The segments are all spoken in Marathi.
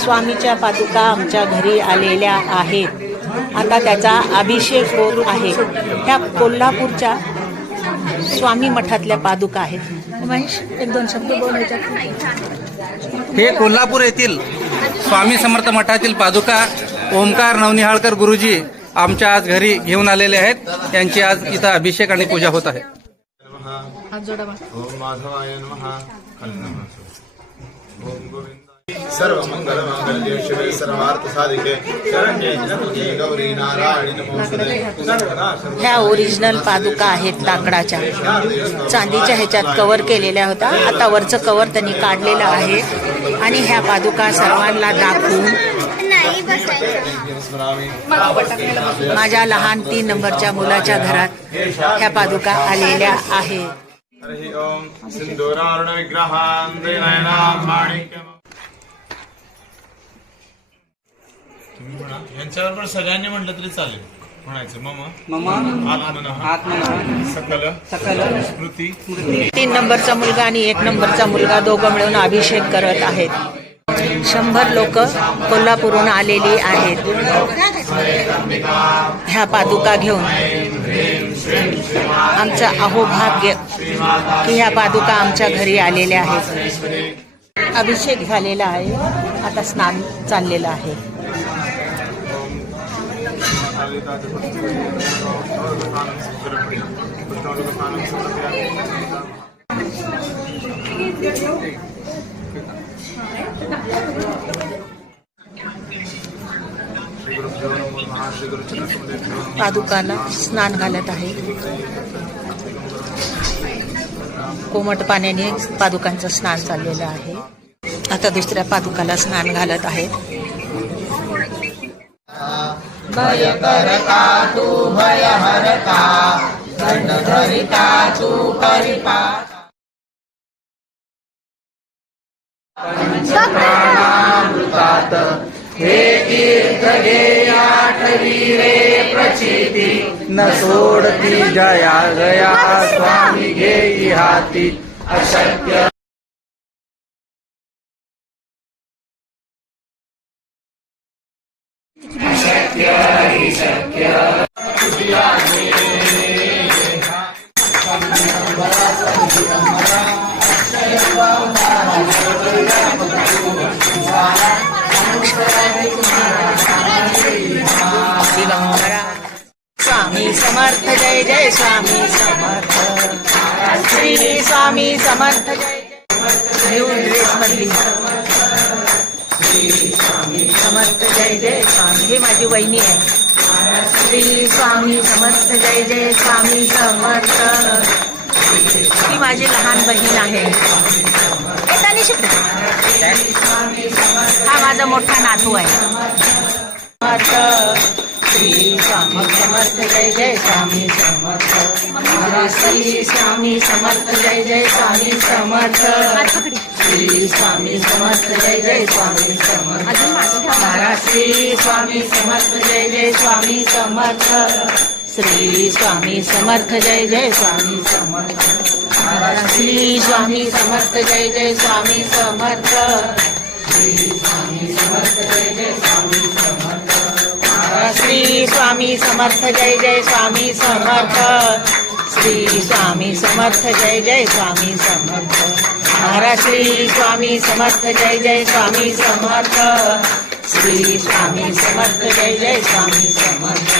स्वामीच्या पादुका आमच्या घरी आलेल्या आहेत. आता त्याचा अभिषेक होत आहे. त्या कोल्हापूरच्या स्वामी मठातल्या पादुका आहेत. महेश, एक दोन शब्द बोलायचे. हे कोल्हापूर येथील स्वामी समर्थ मठातील पादुका ओमकार नवनिहाळकर गुरुजी आमच्या आज घरी घेऊन आलेले आहेत. त्यांची आज इथं अभिषेक आणि पूजा होत आहे. ओम माधवाय नमः. ओम गोविंद सर्व मंगल मांगल्ये शिवे सर्वार्थ साधिके शरण्ये त्र्यंबके गौरी नारायणी नमोस्तुते. ह्या ओरिजिनल पादुका आहेत लाकडाच्या, चांदीच्या ह्याच्यात कव्हर केलेल्या होत्या. आता वरचं कव्हर त्यांनी काढलेलं आहे आणि ह्या पादुका सर्वांना दाखवून माझ्या लहान 3 नंबरच्या मुलाच्या घरात ह्या पादुका आलेल्या आहेत. हरि ओम सिंदूरारुण विग्रहां त्रिनयनां माणिक्यम्. तुम्ही म्हणा, यांच्याबरोबर सगळ्यांनी म्हटलं तरी चालेल. म्हणायचं मम आत्मनः सकल स्मृती. 3 नंबरचा मुलगा आणि 1 नंबरचा मुलगा दोघं मिळून अभिषेक करत आहेत. 100 लोक कोल्हापूरहून आलेली आहेत ह्या पादुका घेऊन. आमचं अहोभाग्य की ह्या पादुका आमच्या घरी आलेल्या आहेत. अभिषेक झालेला आहे, आता स्नान चाललेलं आहे. पादुकाला स्नान घालत आहे. कोमट पाण्याने पादुकांचं स्नान चाललेलं आहे. आता दुसऱ्या पादुकाला स्नान घालत आहेत. भय करता तू भय हरता, दंडधरिता तू परिपाता. पंचप्राणामृतात हे तीर्थ घे आठवी रे प्रचिती, न सोडती जया गया स्वामी घेई हाती अशक्य. अशक्य ही शक्य. स्वामी समर्थ जय जय स्वामी समर्थ. श्री स्वामी समर्थ जय जय. न्यू ड्रेस मधली समर्थ जय जय स्वामी. ही माझी वहिनी आहे. श्री स्वामी समर्थ जय जय स्वामी समर्थ. ही माझी लहान बहीण आहे. हा माझा मोठा नातू आहे. श्री स्वामी समर्थ जय जय स्वामी समर्थ. श्री स्वामी समर्थ जय जय स्वामी समर्थ. श्री स्वामी समर्थ जय जय स्वामी समर्थ. श्री स्वामी समर्थ जय जय स्वामी समर्थ. श्री स्वामी समर्थ जय जय स्वामी समर्थ. श्री स्वामी समर्थ जय जय स्वामी समर्थ. श्री स्वामी समर्थ जय जय स्वामी समर्थ. श्री स्वामी समर्थ जय जय स्वामी समर्थ. श्री स्वामी समर्थ जय जय स्वामी समर्थ. महाराज श्री स्वामी समर्थ जय जय स्वामी समर्थ. श्री स्वामी समर्थ जय जय स्वामी समर्थ.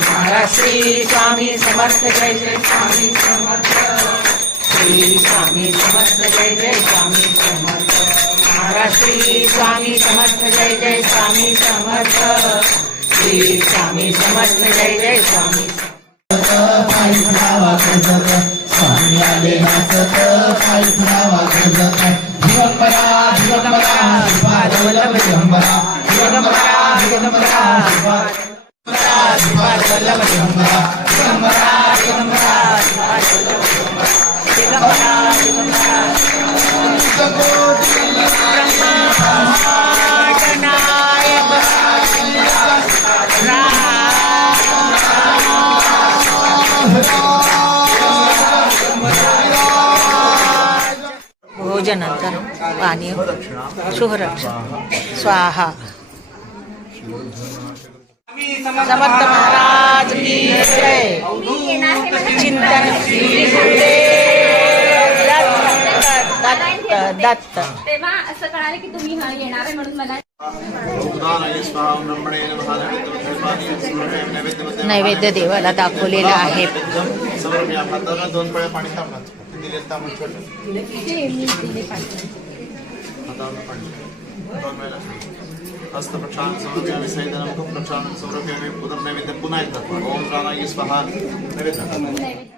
महाराज श्री स्वामी समर्थ जय जय स्वामी समर्थ. श्री स्वामी समर्थ जय जय स्वामी समर्थ. महाराज श्री स्वामी समर्थ जय जय स्वामी समर्थ. श्री स्वामी समर्थ जय जय स्वामी. स्वामी आले नाचत पायी फिरावा गरजत. दिगंबरा दिगंबरा श्रीपाद वल्लभ दिगंबरा. दिगंबरा दिगंबरा श्रीपाद वल्लभ दिगंबरा. दिगंबरा दिगंबरा श्रीपाद वल्लभ दिगंबरा. दिगंबरा दिगंबरा पूजनानंतर पाणी शुभरक्षा स्वाहा. समर्थ महाराज की जय. चिंतन श्री गुरुदेव दत्त. तेव्हा असं कळालं की तुम्ही येणार आहे म्हणून मला नैवेद्य देवाला दाखवलेला आहे. दोन पळ्या पाणी तापणार दिले तापण छोटे हस्त प्रक्षालन समर्पयामि सैदनं मुख प्रक्षालन समर्पयामि पुनर्नैवेद्यं पुनः एकदा ओम प्राणाय स्वाहा नैवेद्य